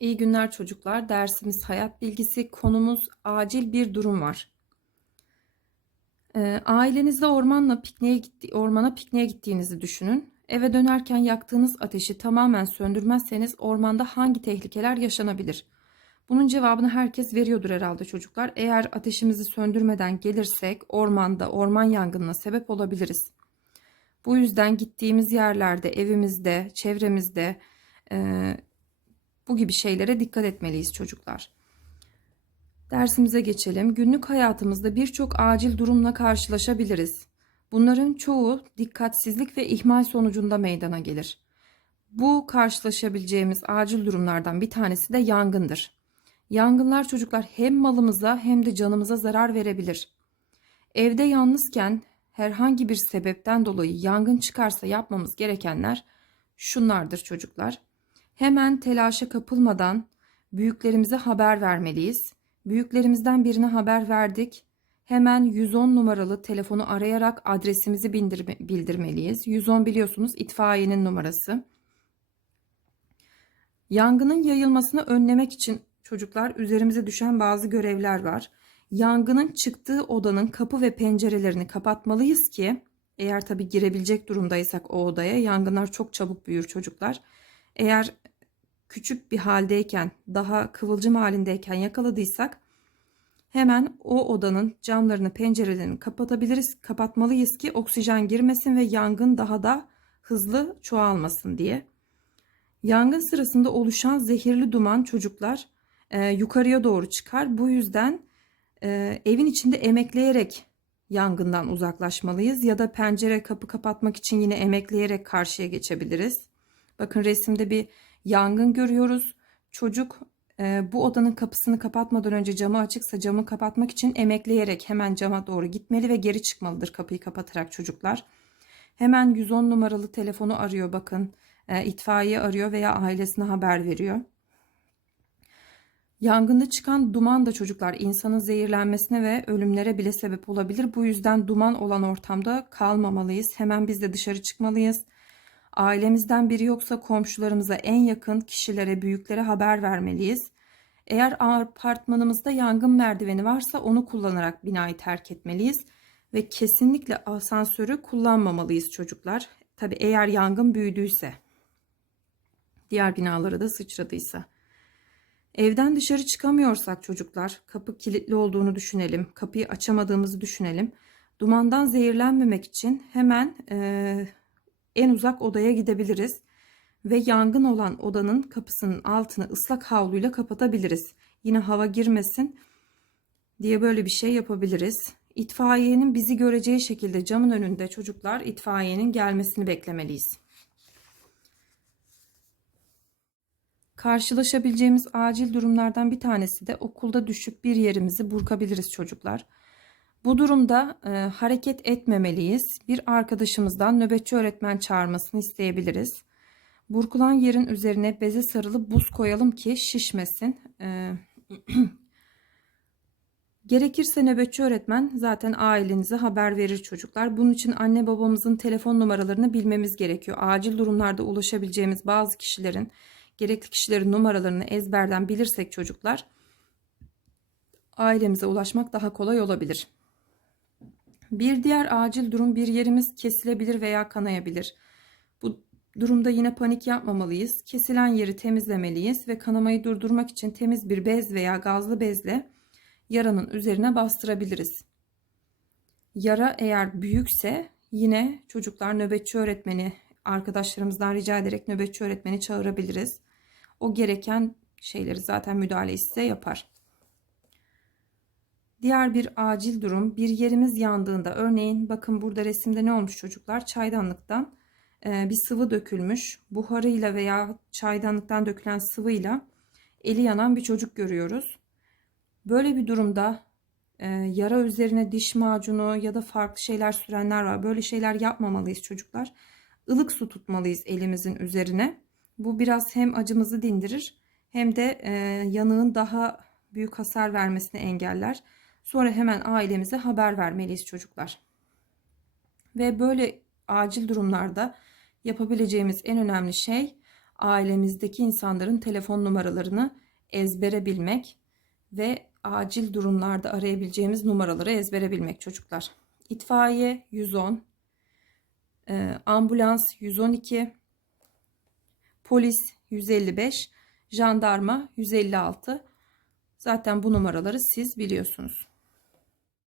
İyi günler çocuklar. Dersimiz hayat bilgisi. Konumuz acil bir durum var. Ee, ailenizle ormanla pikniğe gitti, ormana pikniğe gittiğinizi düşünün. Eve dönerken yaktığınız ateşi tamamen söndürmezseniz ormanda hangi tehlikeler yaşanabilir? Bunun cevabını herkes veriyordur herhalde çocuklar. Eğer ateşimizi söndürmeden gelirsek ormanda orman yangınına sebep olabiliriz. Bu yüzden gittiğimiz yerlerde, evimizde, çevremizde e, bu gibi şeylere dikkat etmeliyiz çocuklar. Dersimize geçelim. Günlük hayatımızda birçok acil durumla karşılaşabiliriz. Bunların çoğu dikkatsizlik ve ihmal sonucunda meydana gelir. Bu karşılaşabileceğimiz acil durumlardan bir tanesi de yangındır. Yangınlar çocuklar hem malımıza hem de canımıza zarar verebilir. Evde yalnızken herhangi bir sebepten dolayı yangın çıkarsa yapmamız gerekenler şunlardır çocuklar. Hemen telaşa kapılmadan büyüklerimize haber vermeliyiz. Büyüklerimizden birine haber verdik. Hemen 110 numaralı telefonu arayarak adresimizi bildirme, bildirmeliyiz. 110 biliyorsunuz itfaiyenin numarası. Yangının yayılmasını önlemek için çocuklar üzerimize düşen bazı görevler var. Yangının çıktığı odanın kapı ve pencerelerini kapatmalıyız ki eğer tabi girebilecek durumdaysak o odaya yangınlar çok çabuk büyür çocuklar. Eğer küçük bir haldeyken, daha kıvılcım halindeyken yakaladıysak hemen o odanın camlarını, pencerelerini kapatabiliriz, kapatmalıyız ki oksijen girmesin ve yangın daha da hızlı çoğalmasın diye. Yangın sırasında oluşan zehirli duman çocuklar e, yukarıya doğru çıkar. Bu yüzden e, evin içinde emekleyerek yangından uzaklaşmalıyız ya da pencere kapı kapatmak için yine emekleyerek karşıya geçebiliriz. Bakın resimde bir yangın görüyoruz. Çocuk e, bu odanın kapısını kapatmadan önce camı açıksa camı kapatmak için emekleyerek hemen cama doğru gitmeli ve geri çıkmalıdır kapıyı kapatarak çocuklar. Hemen 110 numaralı telefonu arıyor bakın. E, itfaiye arıyor veya ailesine haber veriyor. Yangında çıkan duman da çocuklar insanın zehirlenmesine ve ölümlere bile sebep olabilir. Bu yüzden duman olan ortamda kalmamalıyız. Hemen biz de dışarı çıkmalıyız. Ailemizden biri yoksa komşularımıza en yakın kişilere, büyüklere haber vermeliyiz. Eğer apartmanımızda yangın merdiveni varsa onu kullanarak binayı terk etmeliyiz ve kesinlikle asansörü kullanmamalıyız çocuklar. Tabi eğer yangın büyüdüyse, diğer binalara da sıçradıysa. Evden dışarı çıkamıyorsak çocuklar, kapı kilitli olduğunu düşünelim, kapıyı açamadığımızı düşünelim. Dumandan zehirlenmemek için hemen e, en uzak odaya gidebiliriz ve yangın olan odanın kapısının altını ıslak havluyla kapatabiliriz. Yine hava girmesin diye böyle bir şey yapabiliriz. İtfaiyenin bizi göreceği şekilde camın önünde çocuklar itfaiyenin gelmesini beklemeliyiz. Karşılaşabileceğimiz acil durumlardan bir tanesi de okulda düşüp bir yerimizi burkabiliriz çocuklar. Bu durumda e, hareket etmemeliyiz. Bir arkadaşımızdan nöbetçi öğretmen çağırmasını isteyebiliriz. Burkulan yerin üzerine beze sarılı buz koyalım ki şişmesin. E, gerekirse nöbetçi öğretmen zaten ailenize haber verir çocuklar. Bunun için anne babamızın telefon numaralarını bilmemiz gerekiyor. Acil durumlarda ulaşabileceğimiz bazı kişilerin, gerekli kişilerin numaralarını ezberden bilirsek çocuklar ailemize ulaşmak daha kolay olabilir. Bir diğer acil durum bir yerimiz kesilebilir veya kanayabilir. Bu durumda yine panik yapmamalıyız. Kesilen yeri temizlemeliyiz ve kanamayı durdurmak için temiz bir bez veya gazlı bezle yaranın üzerine bastırabiliriz. Yara eğer büyükse yine çocuklar nöbetçi öğretmeni arkadaşlarımızdan rica ederek nöbetçi öğretmeni çağırabiliriz. O gereken şeyleri zaten müdahale size yapar. Diğer bir acil durum bir yerimiz yandığında örneğin bakın burada resimde ne olmuş çocuklar çaydanlıktan e, bir sıvı dökülmüş buharıyla veya çaydanlıktan dökülen sıvıyla eli yanan bir çocuk görüyoruz. Böyle bir durumda e, yara üzerine diş macunu ya da farklı şeyler sürenler var. Böyle şeyler yapmamalıyız çocuklar. Ilık su tutmalıyız elimizin üzerine. Bu biraz hem acımızı dindirir hem de e, yanığın daha büyük hasar vermesini engeller. Sonra hemen ailemize haber vermeliyiz çocuklar. Ve böyle acil durumlarda yapabileceğimiz en önemli şey Ailemizdeki insanların telefon numaralarını ezbere bilmek ve acil durumlarda arayabileceğimiz numaraları ezbere bilmek çocuklar. İtfaiye 110, e, ambulans 112, polis 155, jandarma 156. Zaten bu numaraları siz biliyorsunuz.